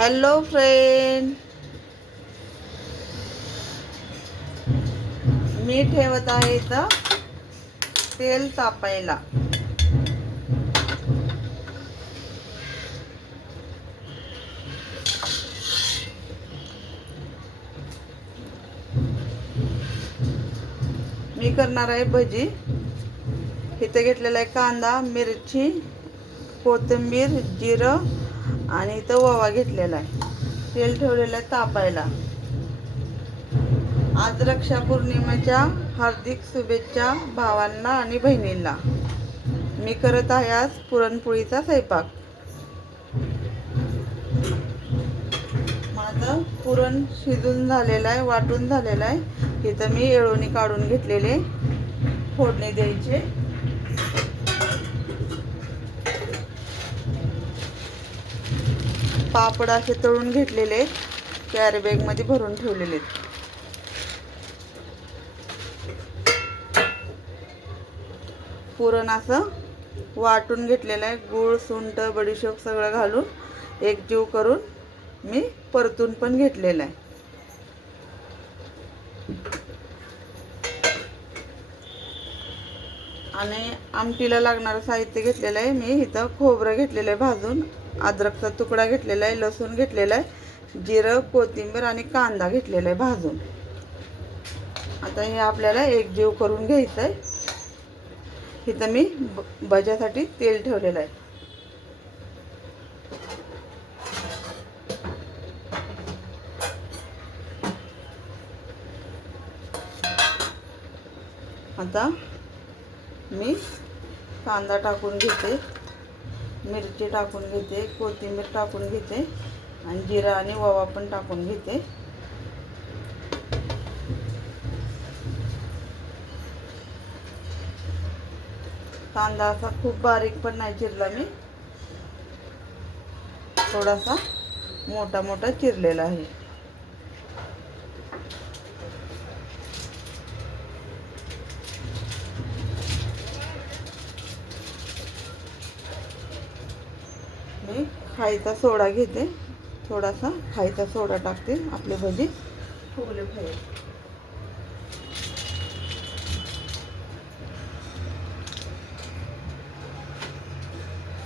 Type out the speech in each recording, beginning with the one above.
Hello friend मी ठेवत आहे इथं तेल तापायला. मी करणार आहे भजी. इथे घेतलेला आहे कांदा मिरची कोथिंबीर जिरं आणि इथं ओवा घेतलेला आहे. तेल ठेवलेलं आहे तापायला. आज रक्षापौर्णिमेच्या हार्दिक शुभेच्छा भावांना आणि बहिणींना. मी करत आहे आज पुरणपोळीचा स्वयंपाक. माझं पुरण शिजून झालेलं आहे वाटून झालेलं आहे. इथं मी येळवणी काढून घेतलेले. फोडणी द्यायचे. पापड असे तळून घेतलेले आहेत. कॅरीबॅगमध्ये भरून ठेवलेले आहेत. पुरण असं वाटून घेतलेलं आहे. गूळ सुंट बडीशोप सगळं घालून एकजीव करून मी परतून पण घेतलेलं आहे. आणि आमटीला लागणारं साहित्य घेतलेलं आहे. मी इथं खोबरं घेतलेलं आहे भाजून. अद्रकचा तुकडा घेतलेला आहे लसूण घेतलेला आहे जिरं कोथिंबीर आणि कांदा घेतलेला आहे भाजून. आता हे आपल्याला एकजीव करून घ्यायचं आहे. इथं मी ब- भज्यासाठी तेल ठेवलेलं आहे. आता मी कांदा टाकून घेते. मिरची टाकून घेते कोथिंबीर टाकून घेते आणि जिरा आणि ओवा पण टाकून घेते. कांदा असा खूप बारीक पण नाही चिरला मी. थोडासा मोठा मोठा चिरलेला आहे मी खायचा सोडा घेते. थोडासा खायचा सोडा टाकते आपले भजी. फुगले पाहिजे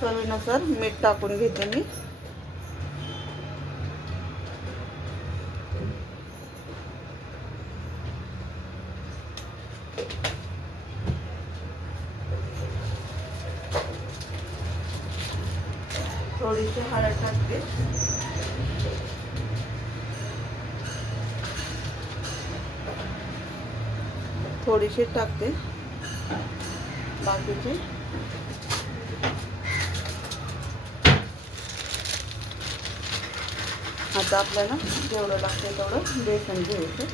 चवीनुसार मीठ टाकून घेते मी थोडीशी हळद टाकते बडीशेप टाकते. बाकीचे. आता आपल्याला जेवढं लागतं तेवढं बेसन घ्यायचं.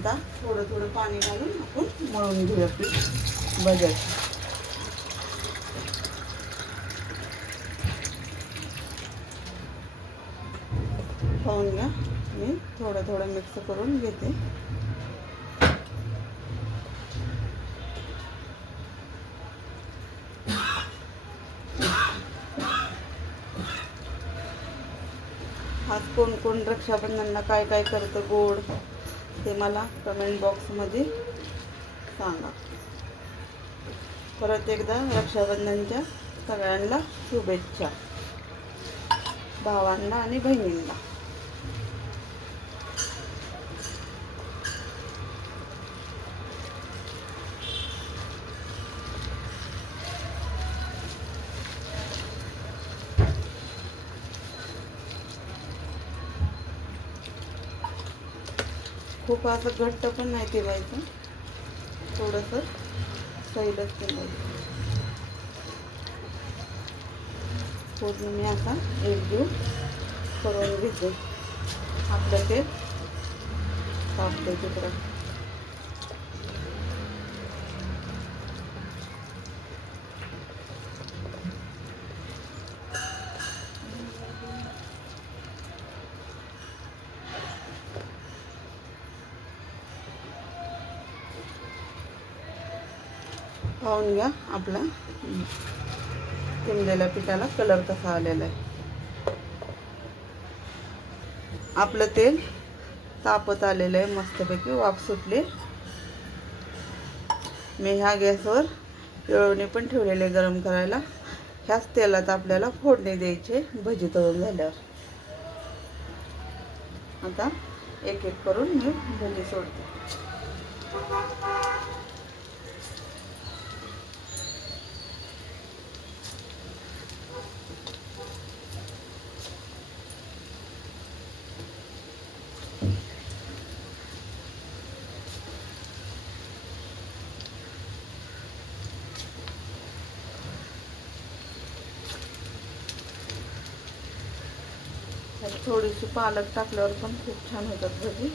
आता थोडं थोडं पाणी घालून आपण मळून घेऊया पीठ बजाज पाहून घ्या मी थोडं थोडं मिक्स करून घेते. आज कोण कोण रक्षाबंधनला काय काय करतं गोड? ते मला कमेंट बॉक्समध्ये सांगा. परत एकदा रक्षाबंधनच्या सगळ्यांना शुभेच्छा. भावांना आणि बहिणींना. खूप असं घट्ट पण नाही ठेवायचं थोडंसं सैलच ठेवायचं पूर्ण मी आता एकजीव करून घेते. आपलं ते. तापतोय तिकडं पाहून घ्या आपला. शिमलेल्या पिठाला कलर कसा आलेला आहे. आपलं तेल तापत आलेलं आहे मस्तपैकी वाफ सुटली. मी ह्या गॅसवर पिळवणी पण ठेवलेले गरम करायला. ह्याच तेलात आपल्याला फोडणी द्यायचे भजी तळून झाल्यावर. आता एक एक करून मी भजी सोडते त्यात थोडीशी पालक टाकल्यावर पण खूप छान होतात भजी.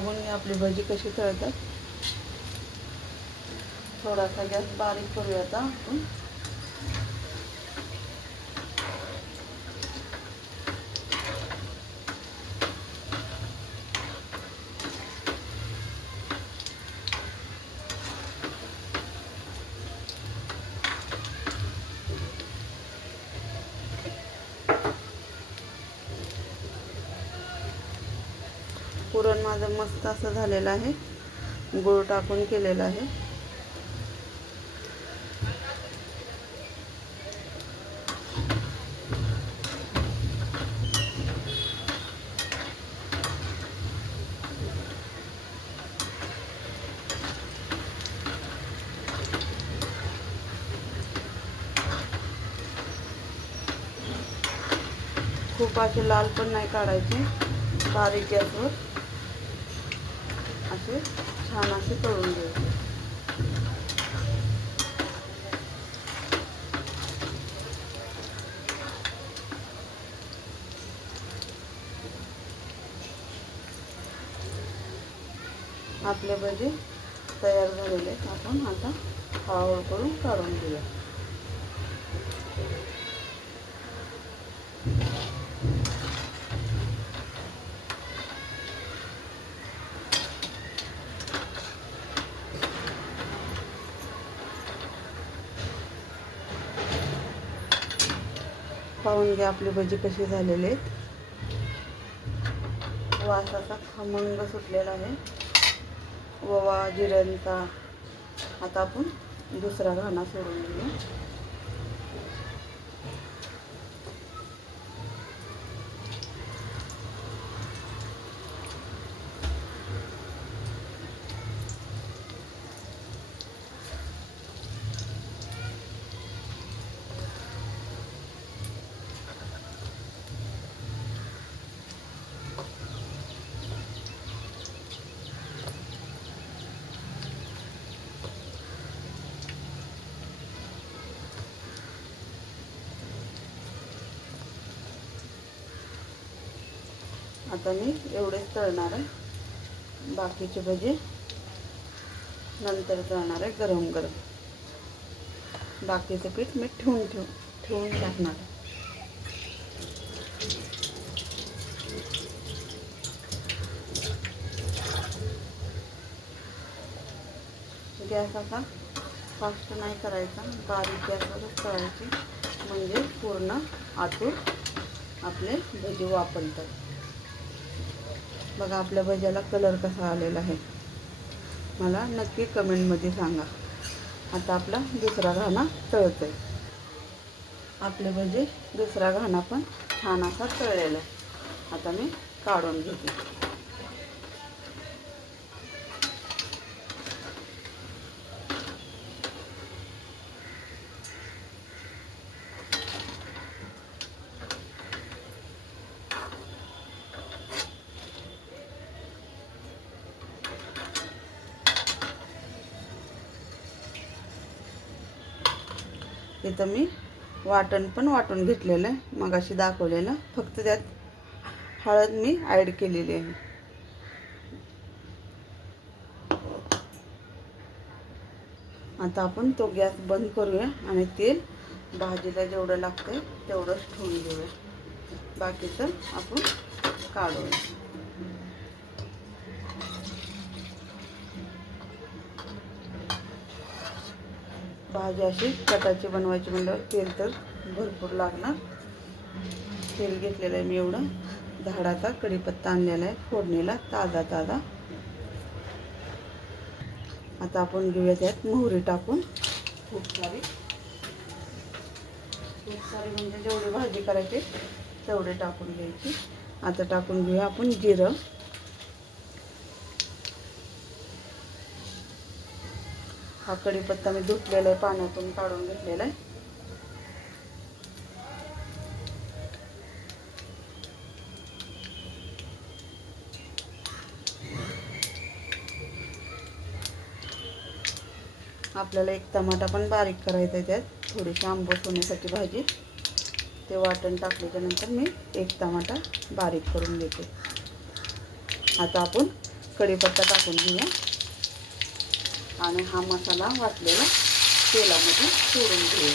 बघून घ्या आपली भजी कशी तळतात. थोडासा गॅस बारीक करूया आता आपण पुरण माझं मस्त असं झालेलं आहे. गूळ टाकून केलेलं आहे. खूप असे लाल पण नाही काढायचे. बारीक गॅसवर. असे छान असे तळून घ्यायचे. आपले भजे तयार झालेले आपण आता हळूहळू करून काढून घेऊया. पाहून घ्या आपली भजी कशी झालेली आहेत. वासाचा खमंग सुटलेला आहे. ववा जिऱ्यांचा. आता आपण दुसरा घाणा सोडून घेऊ. आता मी एवढेच तळणार आहे. बाकीचे भजे नंतर तळणार आहे गरम गरम. बाकीचं पीठ मी ठेवून ठेवून ठेवून टाकणार आहे. गॅस असा फास्ट नाही करायचा बारीक गॅसवरच करायची म्हणजे पूर्ण आतून आपले भजी वापरतात. बघा आपल्या भज्याला कलर कसा आलेला आहे. मला नक्की कमेंटमध्ये सांगा. आता आपला दुसरा घाणा तळतो आहे आपले भजे दुसरा घाणा पण छान असा तळलेला आहे. आता मी काढून घेते. तिथं मी वाटण पण वाटून घेतलेलं आहे. मग अशी दाखवलेलं. फक्त त्यात हळद मी ॲड केलेली आहे. आता आपण तो गॅस बंद करूया आणि तेल भाजीला जेवढं लागतंय तेवढंच ठेवून घेऊया. बाकीचं आपण काढूया. भाजी अशी कटाची बनवायची म्हणल्यावर तेल तर भरपूर लागणार. तेल घेतलेलं आहे मी एवढं. झाडाचा कढीपत्ता आणलेला आहे फोडणीला ताजा ताजा. आता आपण घेऊया त्यात मोहरी टाकून. खूप सारी खूप सारी म्हणजे जेवढी भाजी करायची तेवढे टाकून घ्यायची. आता टाकून घेऊया आपण जिरं. हा कढीपत्ता मी धुतलेला आहे पाण्यातून काढून घेतलेला आहे. आपल्याला एक टमाटा पण बारीक करायचा आहे त्यात. थोडीशी आंबट होण्यासाठी भाजी. ते वाटण टाकल्याच्या नंतर मी एक टमाटा बारीक करून घेते. आता आपण कढीपत्ता टाकून घेऊया. आणि हा मसाला वाटलेला तेलामध्ये सोडून घेऊया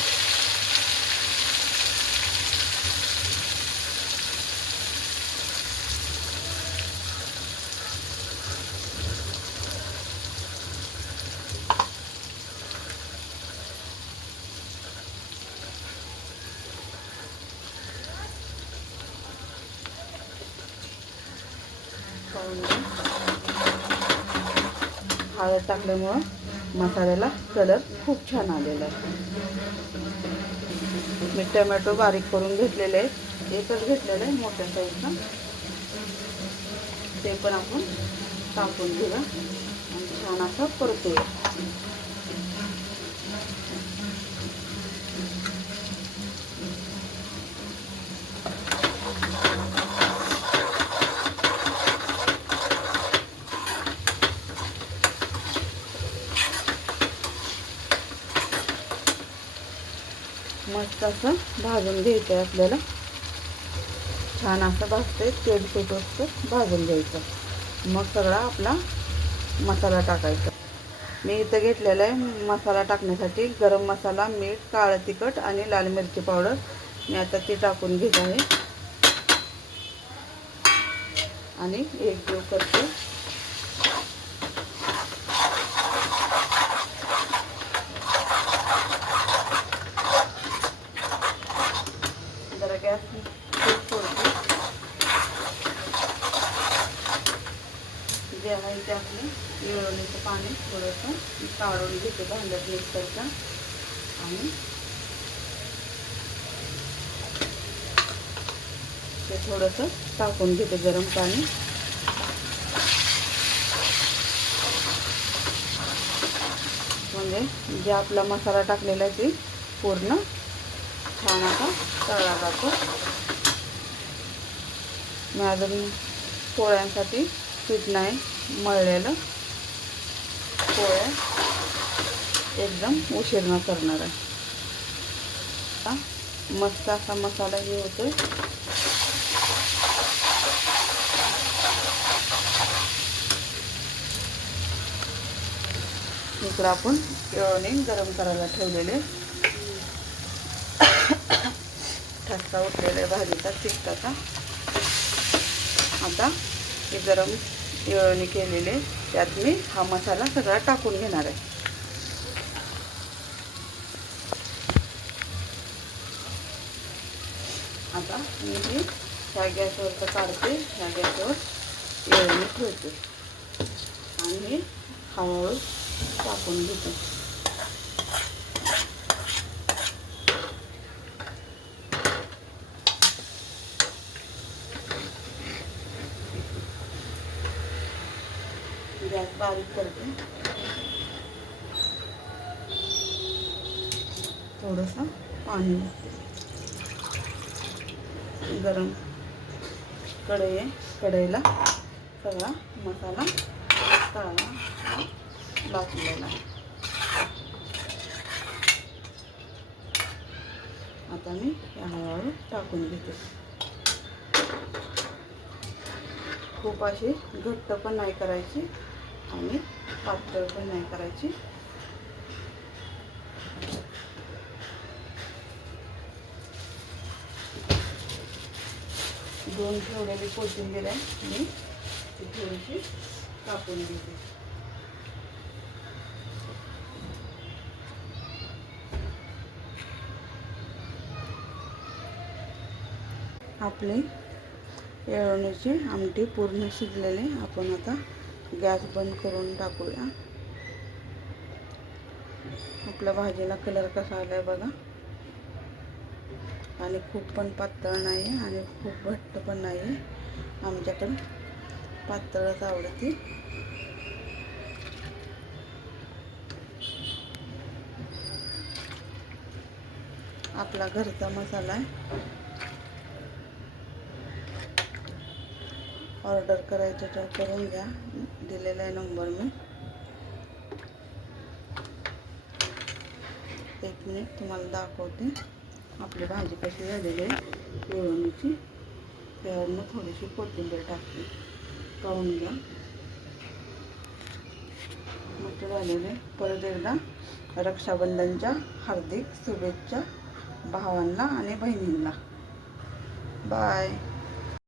पाहून घ्या. हळद टाकल्यामुळं मसाल्याला कलर खूप छान आलेला आहे. मी टमॅटो बारीक करून घेतलेले आहेत. एकच घेतलेलं आहे मोठ्या साईजचा. ते पण आपण टाकून घेऊया. आणि छान असं परतूया. मस्त असं भाजून घ्यायचं आहे आपल्याला. छान असं भाजतंय तेल सुटोसतं भाजून घ्यायचं. मग सगळा आपला मसाला टाकायचा. मी इथं घेतलेला आहे मसाला टाकण्यासाठी गरम मसाला मीठ काळं तिखट आणि लाल मिरची पावडर मी आता ती टाकून घेत आहे. आणि एक जीव करते जरा गॅस खूप सोडते जे आहे ते आपले येळवणीचं पाणी थोडंसं काढून घेते भांड्यात मिक्सरच्या आणि ते थोडंसं टाकून घेते गरम पाणी. म्हणजे जे आपला मसाला टाकलेला आहे ते पूर्ण छान असा तळला जातो. मी अजून पोळ्यांसाठी पीठ नाही मळलेलं पोळ्या. एकदम उशीरनं करणार आहे. मस्त असा मसाला हे होतोय. इकडं आपण येळवणी गरम करायला ठेवलेले. ठसा उठलेला आहे भाजीचा तिखटाचा आता हे गरम येळवणी केलेले त्यात मी हा मसाला सगळा टाकून घेणार आहे. आता मी हे ह्या गॅसवरचं काढते ह्या गॅसवर येळवणी ठेवते आणि हे हळूहळू टाकून घेते गॅस बारीक करते थोडंसं पाणी गरम कढई आहे कढईला सगळा मसाला तळा लागलेला आहे. आता मी या हळूहळू टाकून घेते. खूप अशी घट्ट पण नाही करायची आणि पातळ पण नाही करायची. दोन ठेवलेली कोथिंबीर आहे मी. ती थोडीशी कापून घेते. आपली येळवणीची आमटी पूर्ण शिजलेली आपण आता गॅस बंद करून टाकूया. आपल्या भाजीला कलर कसा आला आहे बघा. आणि खूप पण पातळ नाही आहे आणि खूप घट्ट पण नाही. आहे आमच्याकडे पातळच आवडते. आपला घरचा मसाला आहे. ऑर्डर करायचं तर करून घ्या. दिलेला आहे नंबर मी. एक मिनिट तुम्हाला दाखवते. आपली भाजी कशी झालेली आहे पिवळणीची त्यावरनं थोडीशी कोथिंबीर टाकते. पाहून घ्या. मस्त झालेले परत एकदा रक्षाबंधनच्या हार्दिक शुभेच्छा भावांना आणि बहिणींना. बाय.